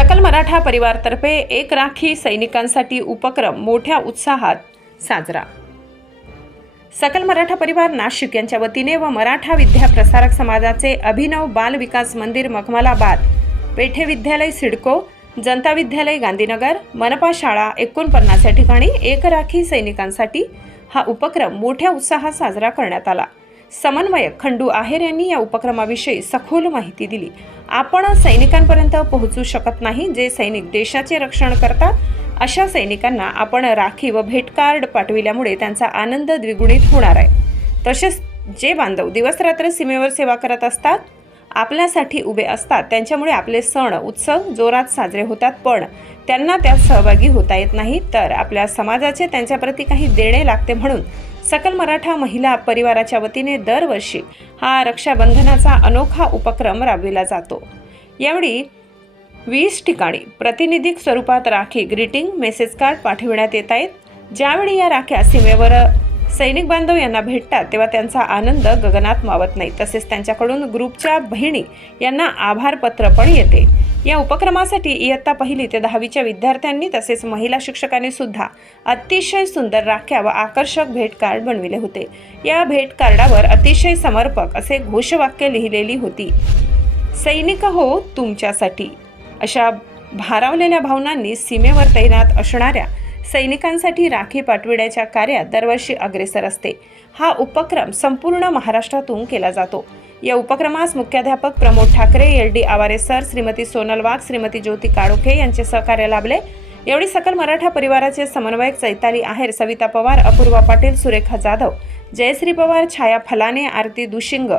सकल मराठा परिवारतर्फे एक राखी सैनिकांसाठी उपक्रम मोठ्या उत्साहात साजरा. सकल मराठा परिवार नाशिक यांच्या वतीने व मराठा विद्या प्रसारक समाजाचे अभिनव बाल विकास मंदिर मखमलाबाद पेठे विद्यालय सिडको जनता विद्यालय गांधीनगर मनपा शाळा एकोणपन्नास या ठिकाणी एक राखी सैनिकांसाठी हा उपक्रम मोठ्या उत्साहात साजरा करण्यात आला. समन्वयक खंडू आहेर यांनी या उपक्रमाविषयी सखोल माहिती दिली. आपण सैनिकांपर्यंत पोहोचू शकत नाही जे सैनिक देशाचे रक्षण करतात अशा सैनिकांना आपण राखी व भेटकार्ड पाठविल्यामुळे त्यांचा आनंद द्विगुणित होणार आहे. तसेच जे बांधव दिवसरात्र सीमेवर सेवा करत असतात आपल्यासाठी उभे असतात त्यांच्यामुळे आपले सण उत्सव जोरात साजरे होतात पण त्यांना त्यात सहभागी होता येत नाही तर आपल्या समाजाचे त्यांच्याप्रती काही देणे लागते म्हणून सकल मराठा महिला परिवाराच्या वतीने दरवर्षी हा रक्षाबंधनाचा अनोखा उपक्रम राबविला जातो. यावेळी वीस ठिकाणी प्रातिनिधिक स्वरूपात राखी ग्रीटिंग मेसेज कार्ड पाठविण्यात येत आहेत. ज्यावेळी या राख्या सीमेवर सैनिक बांधव यांना भेटतात तेव्हा त्यांचा आनंद गगनात मावत नाही. तसेच त्यांच्याकडून ग्रुपच्या बहिणी यांना आभारपत्र पण येते. या उपक्रमासाठी इयत्ता पहिली ते दहावीच्या विद्यार्थ्यांनी तसेच महिला शिक्षकांनी सुद्धा अतिशय सुंदर राख्या व आकर्षक भेट कार्ड बनविले होते. या भेट कार्डावर अतिशय समर्पक असे घोषवाक्य लिहिलेली होती. सैनिक हो तुमच्यासाठी. अशा भारावलेल्या भावनांनी सीमेवर तैनात असणाऱ्या सैनिकांसाठी राखी पाठविण्याच्या कार्यात दरवर्षी अग्रेसर असते. हा उपक्रम संपूर्ण महाराष्ट्रातून केला जातो. या उपक्रमास मुख्याध्यापक Pramod Thakre L D Aware sir Shrimati Sonal Wagh Shrimati Jyoti Kalokhe यांचे सहकार्य लाभले. एवढी सकल मराठा परिवाराचे समन्वयक चैताली आहेर सविता पवार अपूर्वा पाटील सुरेखा जाधव जयश्री पवार छाया फलाने आरती दुशिंग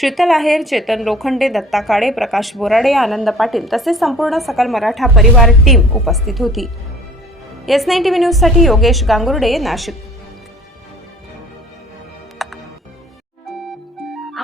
शीतल आहेर चेतन लोखंडे दत्ता काळे प्रकाश बोराडे आनंद पाटील तसेच संपूर्ण सकल मराठा परिवार टीम उपस्थित होती. एस नाईन टी व्ही न्यूजसाठी योगेश गांगुर्डे नाशिक.